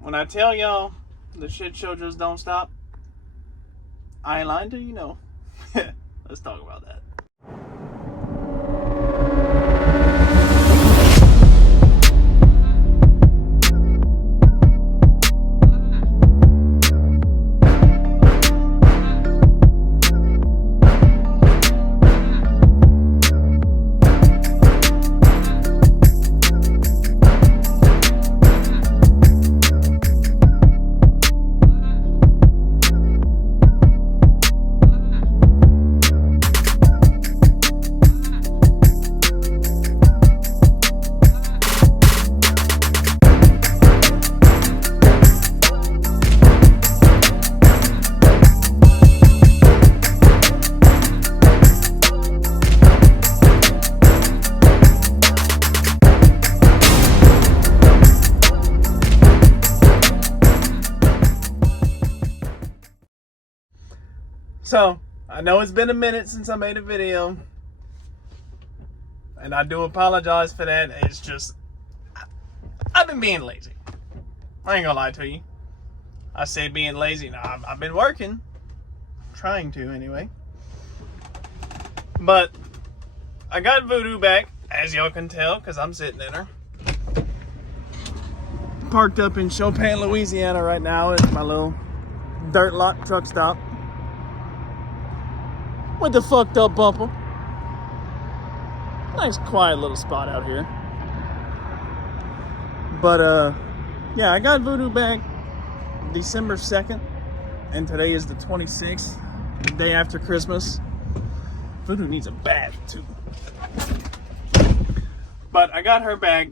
when I tell y'all the shit show just don't stop, I ain't lying to you, no. Let's talk about that. So, I know it's been a minute since I made a video, and I do apologize for that. It's just, I've been being lazy. I ain't gonna lie to you. I say being lazy. Now, I've been working, trying to anyway. But, I got Voodoo back, as y'all can tell, because I'm sitting in her. Parked up in Chopin, Louisiana right now at my little dirt lot truck stop. With the fucked up bumper. Nice quiet little spot out here. But yeah, I got Voodoo back December 2nd. And today is the 26th. The day after Christmas. Voodoo needs a bath too. But I got her back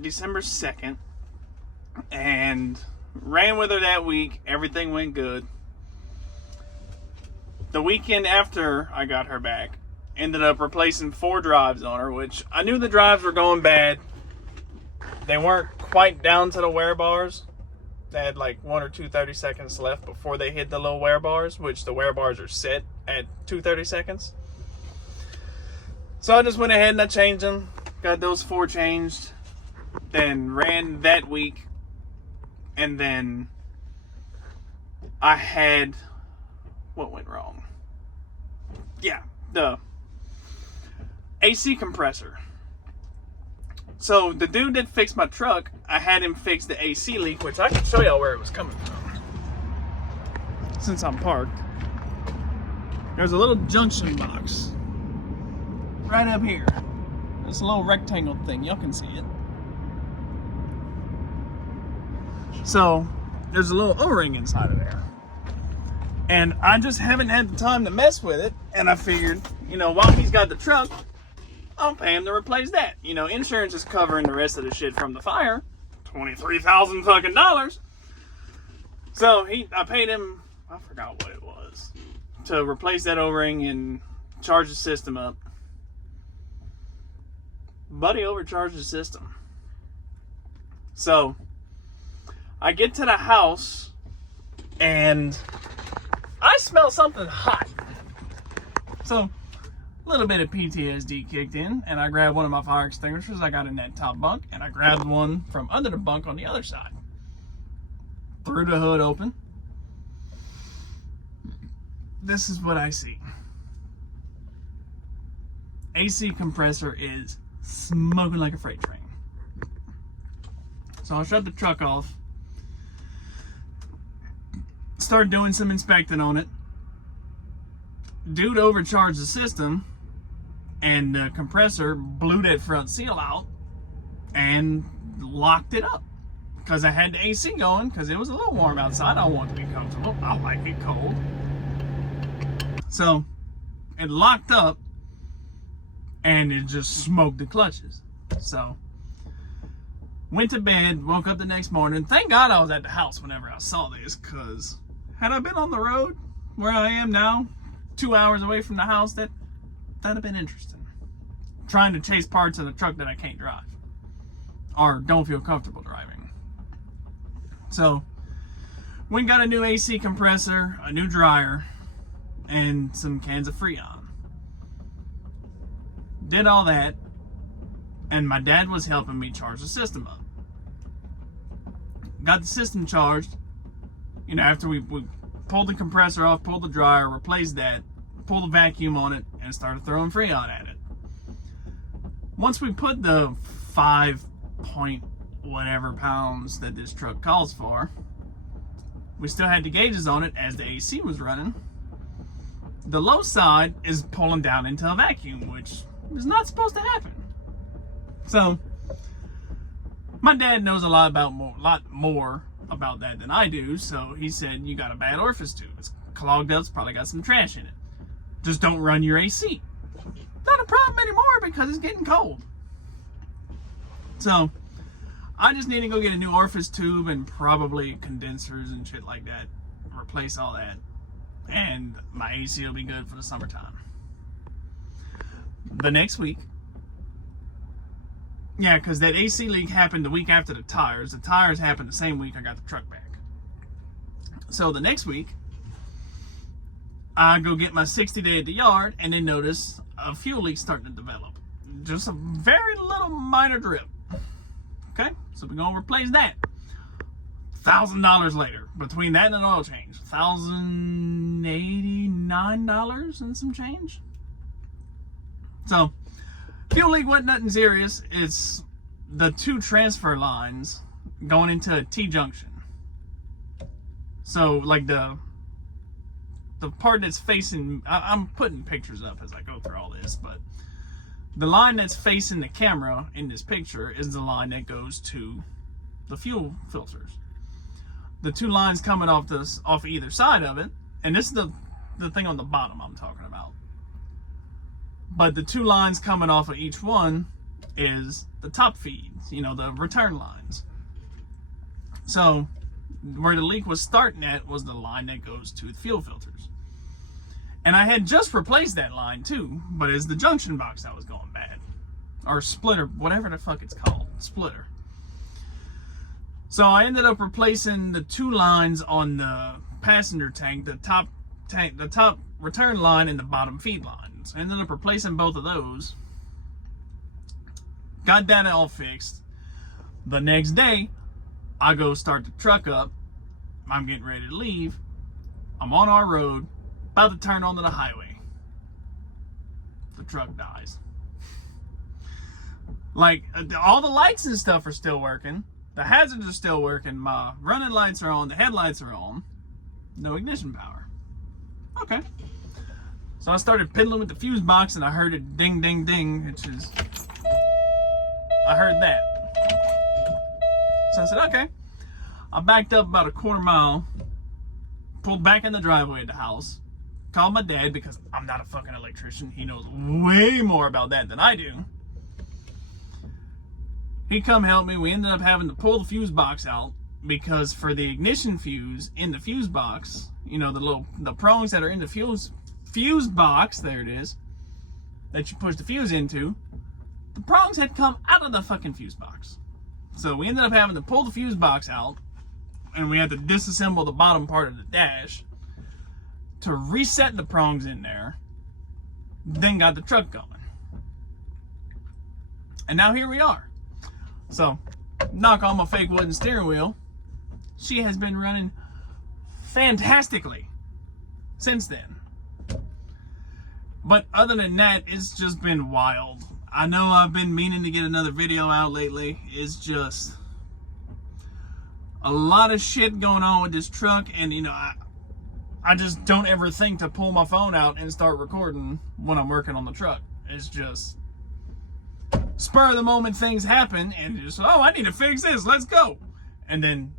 December 2nd. And ran with her that week. Everything went good. The weekend after I got her back, ended up replacing 4 drives on her, which I knew the drives were going bad. They weren't quite down to the wear bars. They had like 1 or 2 30 seconds left before they hit the low wear bars, which the wear bars are set at 2 30 seconds. So I just went ahead and I changed them. Got those 4 changed. Then ran that week. And then I had... what went wrong? Yeah, the AC compressor. So the dude that fixed my truck, I had him fix the AC leak, which I can show y'all where it was coming from. Since I'm parked. There's a little junction box right up here. It's a little rectangle thing, y'all can see it. So there's a little O-ring inside of there. And I just haven't had the time to mess with it. And I figured, you know, while he's got the truck, I'll pay him to replace that. You know, insurance is covering the rest of the shit from the fire. $23,000 fucking dollars. So I paid him, I forgot what it was, to replace that O-ring and charge the system up. Buddy overcharged the system. So I get to the house and I smell something hot. So, a little bit of PTSD kicked in, and I grabbed one of my fire extinguishers I got in that top bunk, and I grabbed one from under the bunk on the other side. Threw the hood open. This is what I see. AC compressor is smoking like a freight train. So I'll shut the truck off. Start doing some inspecting on it. Dude overcharged the system, and the compressor blew that front seal out and locked it up. Because I had the AC going, because it was a little warm outside. I want it to be comfortable. I like it cold. So it locked up, and it just smoked the clutches. So went to bed, woke up the next morning. Thank God I was at the house whenever I saw this, because had I been on the road where I am now, 2 hours away from the house, that'd have been interesting. Trying to chase parts of the truck that I can't drive or don't feel comfortable driving. So we got a new AC compressor, a new dryer, and some cans of Freon. Did all that, and my dad was helping me charge the system up. got the system charged. You know, after we pulled the compressor off, pulled the dryer, replaced that, pulled the vacuum on it, and started throwing Freon at it. Once we put the 5 point whatever pounds that this truck calls for, we still had the gauges on it as the AC was running. The low side is pulling down into a vacuum, which is not supposed to happen. So, my dad knows a lot more about that than I do, so he said, you got a bad orifice tube. It's clogged up, it's probably got some trash in it. Just don't run your AC. Not a problem anymore because it's getting cold. So, I just need to go get a new orifice tube and probably condensers and shit like that. Replace all that. And my AC will be good for the summertime. The next week, yeah, because that AC leak happened the week after the tires. The tires happened the same week I got the truck back. So the next week, I go get my 60-day at the yard and then notice a fuel leak starting to develop. Just a very little minor drip. Okay, so we're going to replace that. $1,000 later, between that and an oil change, $1,089 and some change. So, fuel leak wasn't nothing serious. It's the two transfer lines going into a T-junction. So, like the part that's facing, I'm putting pictures up as I go through all this, but the line that's facing the camera in this picture is the line that goes to the fuel filters. The two lines coming off either side of it, and this is the thing on the bottom I'm talking about. But the two lines coming off of each one is the top feeds, you know, the return lines. So where the leak was starting at was the line that goes to the fuel filters. And I had just replaced that line too, but it's the junction box that was going bad. Or splitter, whatever the fuck it's called, splitter. So I ended up replacing the two lines on the passenger tank, the top return line and the bottom feed lines. I ended up replacing both of those. Got that all fixed. The next day, I go start the truck up. I'm getting ready to leave. I'm on our road, about to turn onto the highway. The truck dies. Like, all the lights and stuff are still working. The hazards are still working. My running lights are on. The headlights are on. No ignition power. Okay. So I started piddling with the fuse box and I heard it ding, ding, ding, which is... I heard that. So I said, okay. I backed up about a quarter mile, pulled back in the driveway of the house, called my dad because I'm not a fucking electrician. He knows way more about that than I do. He come help me. We ended up having to pull the fuse box out because for the ignition fuse in the fuse box, you know, the prongs that are in the fuse box, there it is, that you push the fuse into, the prongs had come out of the fucking fuse box. So we ended up having to pull the fuse box out and we had to disassemble the bottom part of the dash to reset the prongs in there, then got the truck going. And now here we are. So, knock on my fake wooden steering wheel. She has been running fantastically since then. But other than that, it's just been wild. I know I've been meaning to get another video out lately. It's just a lot of shit going on with this truck, and you know, I just don't ever think to pull my phone out and start recording when I'm working on the truck. It's just spur of the moment things happen and just, oh, I need to fix this, let's go. And then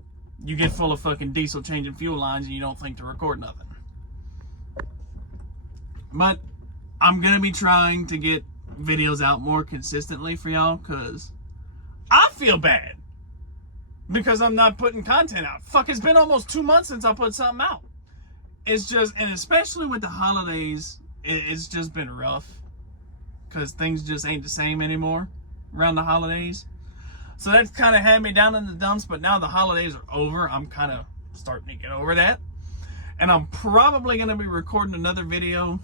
you get full of fucking diesel changing fuel lines and you don't think to record nothing. But I'm gonna be trying to get videos out more consistently for y'all because I feel bad because I'm not putting content out. Fuck, it's been almost 2 months since I put something out. It's just, and especially with the holidays, it's just been rough because things just ain't the same anymore around the holidays. So that's kind of had me down in the dumps, but now the holidays are over. I'm kind of starting to get over that. And I'm probably going to be recording another video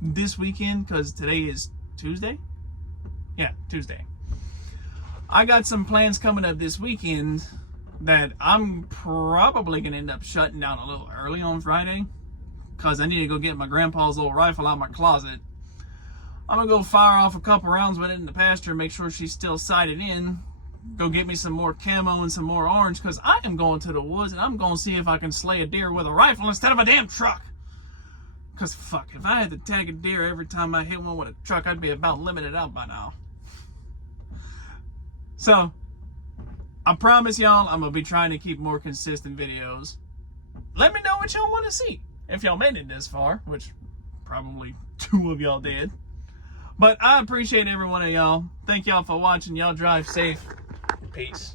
this weekend because today is Tuesday. Yeah, Tuesday. I got some plans coming up this weekend that I'm probably going to end up shutting down a little early on Friday, because I need to go get my grandpa's old rifle out of my closet. I'm going to go fire off a couple rounds with it in the pasture, make sure she's still sighted in, go get me some more camo and some more orange, because I am going to the woods and I'm going to see if I can slay a deer with a rifle instead of a damn truck. Because fuck, if I had to tag a deer every time I hit one with a truck, I'd be about limited out by now. So, I promise y'all I'm going to be trying to keep more consistent videos. Let me know what y'all want to see. If y'all made it this far, which probably 2 of y'all did. But I appreciate every one of y'all. Thank y'all for watching. Y'all drive safe. Peace.